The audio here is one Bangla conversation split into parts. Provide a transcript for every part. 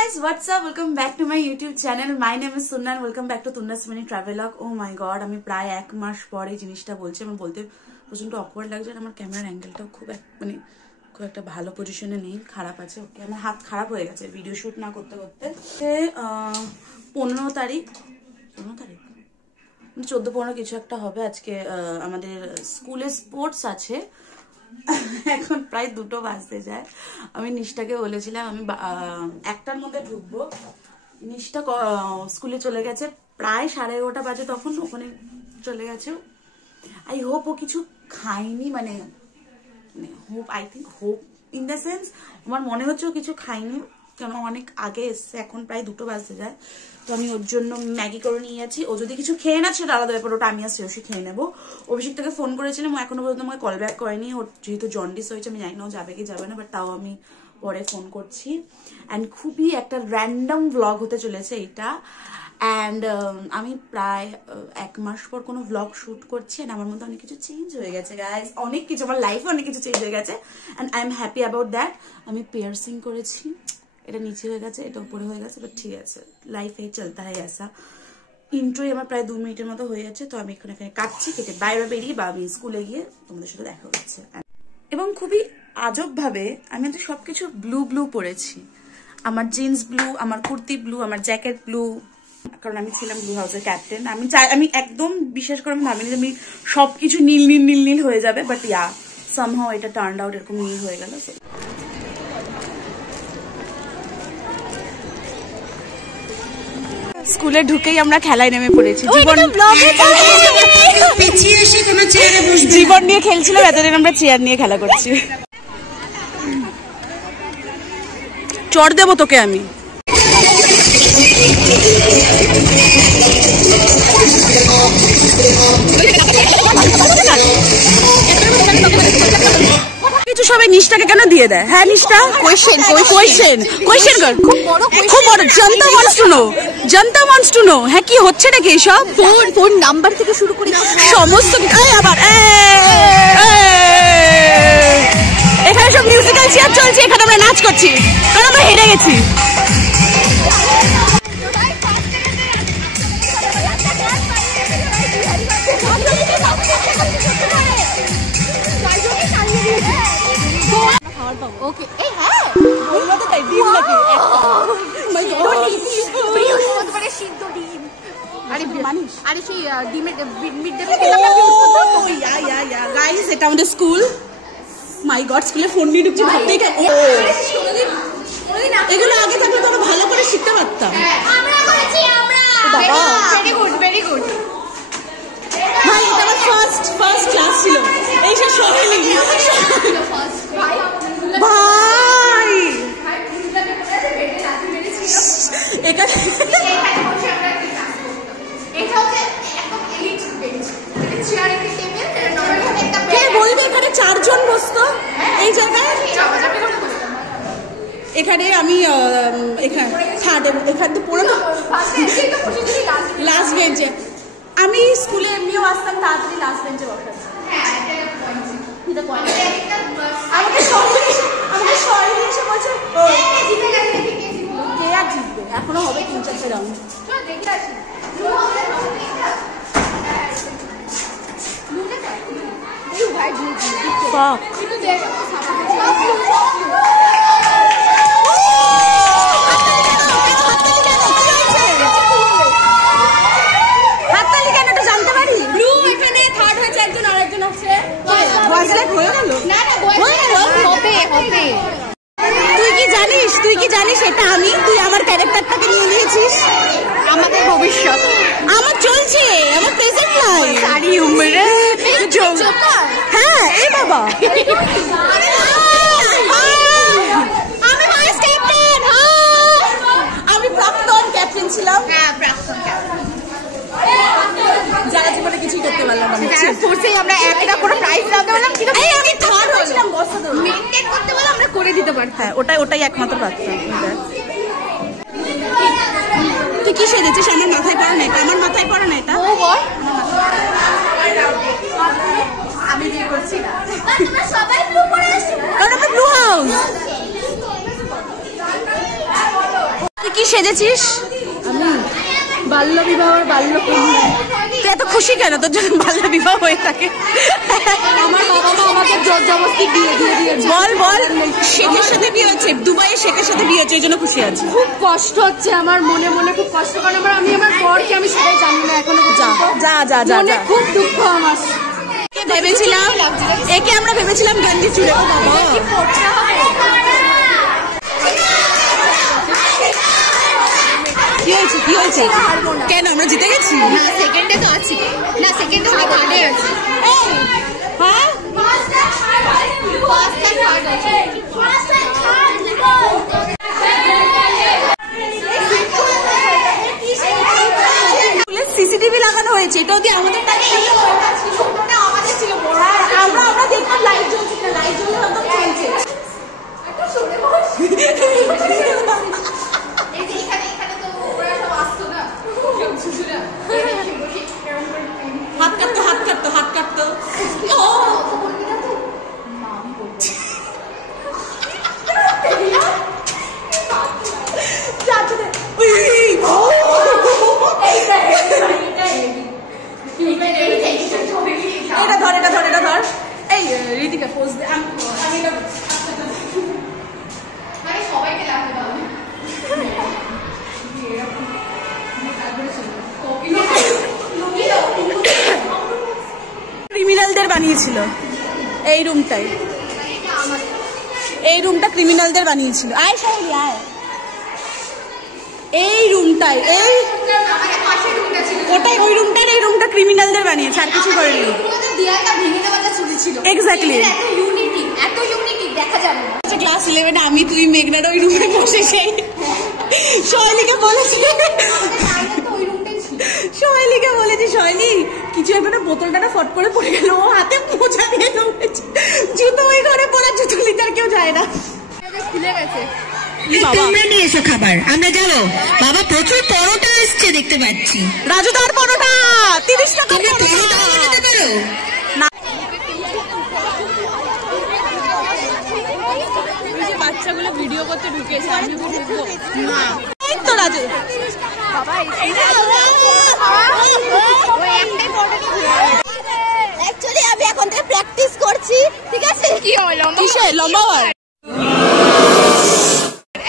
guys, what's up? Welcome back to my YouTube channel. My name is Sunna and welcome back to Tunna's Mini Travelog. Oh my god, আমি প্রায় এক মাস পরে জিনিসটা বলছি। আমি বলতে প্রচন্ড অকওয়ার্ড লাগছে। আমার ক্যামেরার অ্যাঙ্গেলটাও খুব একটা ভালো পজিশনে নেই, খারাপ আছে। ওকে, আমার হাত খারাপ হয়ে গেছে ভিডিও শুট না করতে করতে। 15 তারিখ 14-15 কিছু একটা হবে। আজকে আমাদের স্কুলে স্পোর্টস আছে। এখন প্রায় 2টো বাজতে যায়। আমি নিশটাকে বলেছিলাম আমি 1টার মধ্যে ঢুকবো। নিশটা স্কুলে চলে গেছে প্রায় 11:30 বাজে, তখন ওখানে চলে গেছে। আই হোপ ও কিছু খায়নি, মানে হোপ ইন দ্য সেন্স আমার মনে হচ্ছে ও কিছু খায়নি, কেন অনেক আগে এসছে। এখন প্রায় 2টো বাজতে যায়। তো আমি ওর জন্য ম্যাগি করে নিয়ে যাচ্ছি। ও যদি কিছু খেয়ে না সেটা আলাদা ব্যাপার, ওটা আমি আর শ্রেয়সী খেয়ে নেবো। অভিষেক থেকে ফোন করেছিলাম, ও এখনো পর্যন্ত আমাকে কল ব্যাক করেনি। ওর যেহেতু জন্ডিস হয়েছে, আমি জানি না ও যাবে কি যাবে না, বাট তাও আমি পরে ফোন করছি। অ্যান্ড খুবই একটা র্যান্ডম ভ্লগ হতে চলেছে এটা। অ্যান্ড আমি প্রায় 1 মাস পর কোনো ভ্লগ শ্যুট করছি। অ্যান্ড আমার মধ্যে অনেক কিছু চেঞ্জ হয়ে গেছে গাইজ, অনেক কিছু, আমার লাইফে অনেক কিছু চেঞ্জ হয়ে গেছে। And I am happy about that. আমি পিয়ার্সিং করেছি, এটা নিচে হয়ে গেছে, এটা উপরে হয়ে গেছে, বাট ঠিক আছে, লাইফে চলতা হয় আসা। ইন্ট্রোই আমার প্রায় 2 মিনিটের মতো হয়ে যাচ্ছে। তো আমি এখানে কাটছি, কেটে বাইরে বেরিয়ে বা আমি স্কুলে গিয়ে তোমাদের সাথে দেখা হচ্ছে। এবং খুবই আজব ভাবে আমি তো সবকিছু ব্লু পরেছি। আমার জিন্স ব্লু, আমার কুর্তি ব্লু, আমার জ্যাকেট ব্লু, কারণ আমি ছিলাম ব্লু হাউসের ক্যাপ্টেন। আমি একদম বিশ্বাস করে আমি ভাবিনি যে আমি সবকিছু নীল হয়ে যাবে, বাট ইয়া সামহাও এটা টার্ন আউট এরকম নীল হয়ে গেল। স্কুলে ঢুকেই আমরা খেলায় নেমে পড়েছি। জীবন নিয়ে খেলছিলাম, এতদিন আমরা চেয়ার নিয়ে খেলা করছি। চড় দেবো তোকে আমি। কিছু সবাই নিশটাকে কেন দিয়ে দেয়? হ্যাঁ নিশটা, কোয়েশ্চেন কর, খুব বড়। জনতা ওয়ান্টস টু নো। হ্যাঁ, কি হচ্ছে নাকি এসব? ফোন নাম্বার থেকে শুরু করে সমস্ত আবার এখানে সব মিউজিক্যাল চেয়ার চলছে, এখানে আমরা নাচ করছি কারণ আমরা হেরে গেছি। ওকে, এই হ্যাঁ বলবো তো তাই ডিম নাকি বৃহস্পতিবারে সিদ্ধ ডিম। আরে সেই ডিমের মিড ডে গাইস, এটা আমাদের স্কুল। মাই গড, স্কুলে ফোন নিয়ে ঢুকছি ভাবতেই এগুলো আগে থাকলে তো ভালো করে শিখতে পারতাম। ভেরি গুড ভাই, এটা আমার ফার্স্ট ক্লাস ছিল। এই সব সহেলি ভাই, এখানে বলবে এখানে 4 জন বসতো এই জায়গায়। এখানে আমি এখানে তো পুরো লাস্ট বেঞ্চে। আমি স্কুলে এমনিও আসতাম তাড়াতাড়ি লাস্ট বেঞ্চে বসতাম। আমাকে সবাই এসে বলছে কে আর জিতবে, এখনো হবে 3-4 রাউন্ড। হাততালি কেন এটা জানতে পারি? ব্লু এখানে থার্ড হয়েছে একজন, আর একজন আছে। হয়ে গেল। তুই কি জানিস এটা আমি? তুই আমার ক্যারেক্টারটাকে নিয়ে নিয়েছিস। আমাদের ভবিষ্যৎ আমার চলছে, আমার প্রেজেন্ট লাইফ। সারি উমরে হ্যাঁ, এই বাবা আমি প্রাক্তন ক্যাপ্টেন ছিলাম। হ্যাঁ, প্রাক্তন ক্যাপ্টেন। যারা জীবনে কিছুই করতে পারলাম না। ফোর্সেই আমরা একটা করে প্রাইজ দিতে পারলাম, কিন্তু আমি থার্ড হয়েছিলাম। মেইনটেইন করতে বলে আমরা করে দিতে পারতাম। হ্যাঁ, ওটাই একমাত্র পারতাম। তুই কি সেজেছিস? আমার মাথায় পড়া না এটা, আমার মাথায় পড়া না এটা। আমি যে করছি না, সবাই ব্লু পরে আসছি, কারণ আমরা ব্লু হাউস। সেজেছিস? আমি বাল্য বিবাহ আর বাল্য কন্যা। তুই এত খুশি কেন? তোর জন্য বাল্য বিবাহ হয়ে থাকে? আমার বাবা মা আমাকে জোর জবরদস্তি বিয়ে দিয়ে দিয়েছে। বল বল, শেখের সাথে বিয়ে হচ্ছে, দুবাইয়ে শেখের সাথে বিয়ে হচ্ছে, এই জন্য খুশি আছি। খুব কষ্ট হচ্ছে আমার মনে মনে, খুব কষ্ট, কারণ আমি আমার বরকে আমি সেটাই জানি না এখনো। যা যা যা, মনে খুব দুঃখ আমার। ভেবেছিলাম একে আমরা ভেবেছিলাম গেঞ্জি চুড়ে। কি হয়েছে কি হয়েছে? কেন আমরা জিতে গেছি? না সেকেন্ডে তো আছি, না সেকেন্ডে ওই থার্ডে আছে। হ্যাঁ সিসিটিভি লাগানো হয়েছে, এটাও দিয়ে আমাদের আমরা দেখলাম লাইট জ্বলছে না, লাইট জ্বললে একদম চলছে। হাত কাটতো হাত কাটতো হাত কাটতো। এটা ধর এটা ধর এটা ধর। এই ঋতিকা পোজ দে। আমি সবাইকে রাখতে হবে। ক্রিমিনালদের বানিয়েছিল এই রুমটাই, এই রুমটা ক্রিমিনালদের বানিয়েছিল। আয় সাহেব আয়, এই রুমটাই, এই ওটাই ওই রুমটার, এই রুমটা ক্রিমিনালদের বানিয়েছে, আর কিছু করেনি। এক্স্যাক্টলি এত ইউনিটি দেখা যাবে না। ক্লাস 11-এ আমি তুই মেঘনার ওই রুমে বসে সেই শৈলীকে বলেছি, শৈলীকে বলেছি শৈলী কিছু একটা বোতলটা ফট করে পড়ে গেল, ও হাতে মোজা দিয়ে দৌড়েছে, জুতো ওই ঘরে পড়া, জুতো নিতে আর কেউ যায় না। খুলে গেছে। তোমরা নিয়ে এসো খাবার, আমরা যাবো। বাবা প্রচুর পরোটা এসছে দেখতে পাচ্ছি। রাজু তার পরোটা 30 টাকা। তোমরা পরোটা বানাতে পারো? বাচ্চাগুলো ভিডিও করতে ঢুকেছে, আমি বুঝবো না এই তো রাজু বাবা অ্যাকচুয়ালি আমি এখন থেকে প্র্যাকটিস করছি, ঠিক আছে? কি হলো কিসে লম্বা হয়?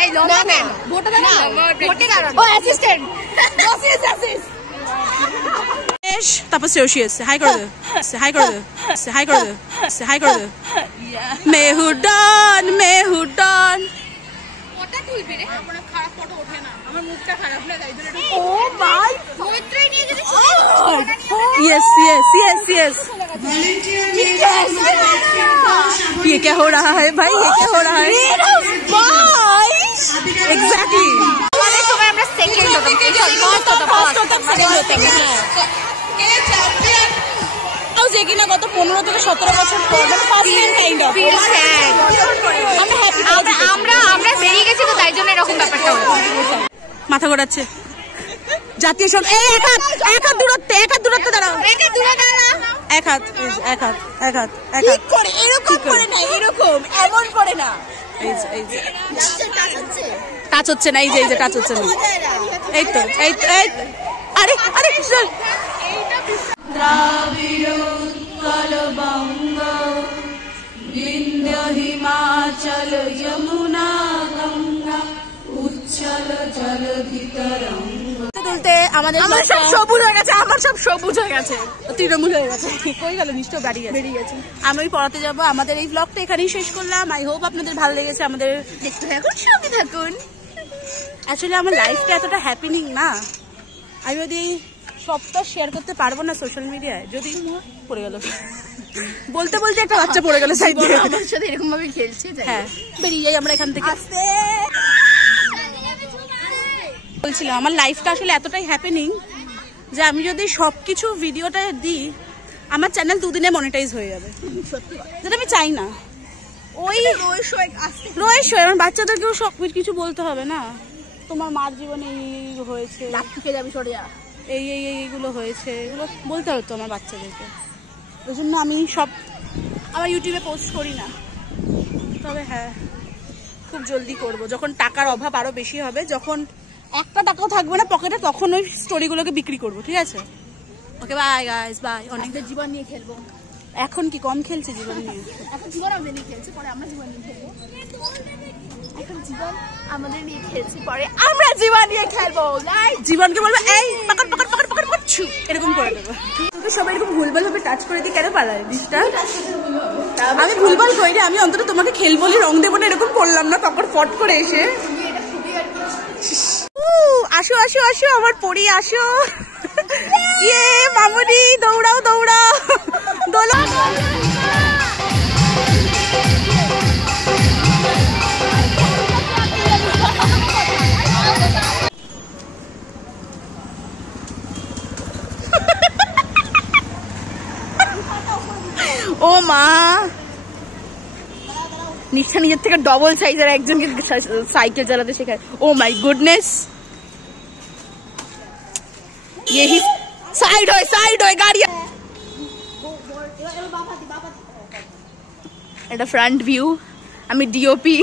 এই লম্বা কেন? ভোটে দাঁড়াও, ভোটে দাঁড়াও। ও অ্যাসিস্ট্যান্ট, অফিস অ্যাসিস্ট। তারপর সেওসি এসছে, হাই করে দে, হাই করে দে, হাই করে দে, হাই করে দে। মেহুডন মেহুডন। ফটো তুলবি রে? আমার খারাপ ফটো ওঠে না, আমার মুখটা খারাপ না, তাই জন্য। ও ভাই মৈত্রী নিয়ে গেছে। Yes yes yes yes. ये क्या हो रहा है भाई, ये क्या हो रहा है भाई? एग्जैक्टली আমাদের সময় আমরা সেকেন্ড হতাম, ফার্স্ট হতাম, সেকেন্ড হতাম। যে কিনা গত 15 থেকে 17 বছর পর ফার্স্ট টাইম কাইন্ড অফ আমরা হ্যাপি। আমরা বেরিয়ে গেছি তো, তাই জন্য এরকম ব্যাপারটা হলো। মাথা ঘোরাচ্ছে জাতীয় সঙ্গ। এই এক হাত দূরত্বে, এক হাত দূরত্বে দাঁড়াও, এক হাত দূরে দাঁড়াও, এক হাত এক হাত এক হাত এক হাত করে এরকম করে না, এরকম এমন করে না। এই যে এই যে টাচ হচ্ছে না, এই যে এই যে টাচ হচ্ছে না, এই তো এই তো এই তো। আরে আরে চল। দ্রাবিড় উৎকল বঙ্গ বিন্ধ্য হিমাচল যমুনা গঙ্গা উচ্ছল জলধি তরঙ্গ। তুলতে আমাদের সব সবুজ হয়ে গেছে, আমার সব সবুজ হয়ে গেছে, তৃণমূল হয়ে গেছে। কই গেল? নিশ্চয় বেরিয়ে গেছে। আমি পড়াতে যাবো। আমাদের এই ব্লগটা এখানেই শেষ করলাম। আই হোপ আপনাদের ভালো লেগেছে। আমাদের দেখতে থাকুন, সঙ্গে থাকুন। অ্যাকচুয়ালি আমার লাইফটা এতটা হ্যাপিনিং না, আমি যদি সবটা শেয়ার করতে পারবো না সোশ্যাল মিডিয়ায়। যদি পড়ে গেল, বলতে বলতে একটা বাচ্চা পড়ে গেল সাইড দিয়ে, আমার সাথে এরকম ভাবে খেলছে। হ্যাঁ বেরিয়ে যাই আমরা এখান থেকে। বলছিলাম আমার লাইফটা আসলে এতটাই হ্যাপেনিং যে আমি যদি সবকিছু ভিডিওটা দিই আমার চ্যানেল 2 দিনে মনিটাইজ হয়ে যাবে, যেটা আমি চাই না। ওই রয়েস আমার বাচ্চাদেরকেও সব কিছু বলতে হবে না, তোমার মার জীবনে এই হয়েছে, লাফিয়ে যাবি, সরে যা, এই এই এইগুলো হয়েছে, এগুলো বলতে হতো আমার বাচ্চাদেরকে। ওই জন্য আমি সব আমার ইউটিউবে পোস্ট করি না। তবে হ্যাঁ খুব জলদি করব, যখন টাকার অভাব আরো বেশি হবে, যখন একটা টাকাও থাকবে না পকেটে, তখন ওই স্টোরিগুলোকে বিক্রি করবো, ঠিক আছে? Okay bye guys, bye. অনেক জীবন নিয়ে খেলবো। এখন কি কম খেলছে জীবন নিয়ে? এখন জীবন আমাদের নিয়ে খেলছে, পরে আমরা জীবন নিয়ে খেলবো। এখন জীবন আমাদের নিয়ে খেলছে, পরে আমরা জীবন নিয়ে খেলবো। জীবনকে বলবো এই পকড় পকড় পকড় পকড় পকড় ছু, এরকম করে দেবো। তোকে সবাই এরকম ভুলভাল ভাবে টাচ করে দিই, কেন পারায় জিনিসটা? আমি ভুলভাল করি না, আমি অন্তত তোমাকে খেল বলি রং দেবো না এরকম করলাম না, তারপর ফট করে এসে আসো আসো আসো আমার পরি, আসো। ইয়ে মামুনি, দৌড়াও দৌড়াও দোলা। ও মা, নিশা নিজের থেকে ডবল সাইজের একজনকে সাইকেল চালাতে শেখায়। ও মাই গুডনেস, यही साइड हो गाड़ी। এটা ফ্রন্ট ভিউ, আমি ডিওপি।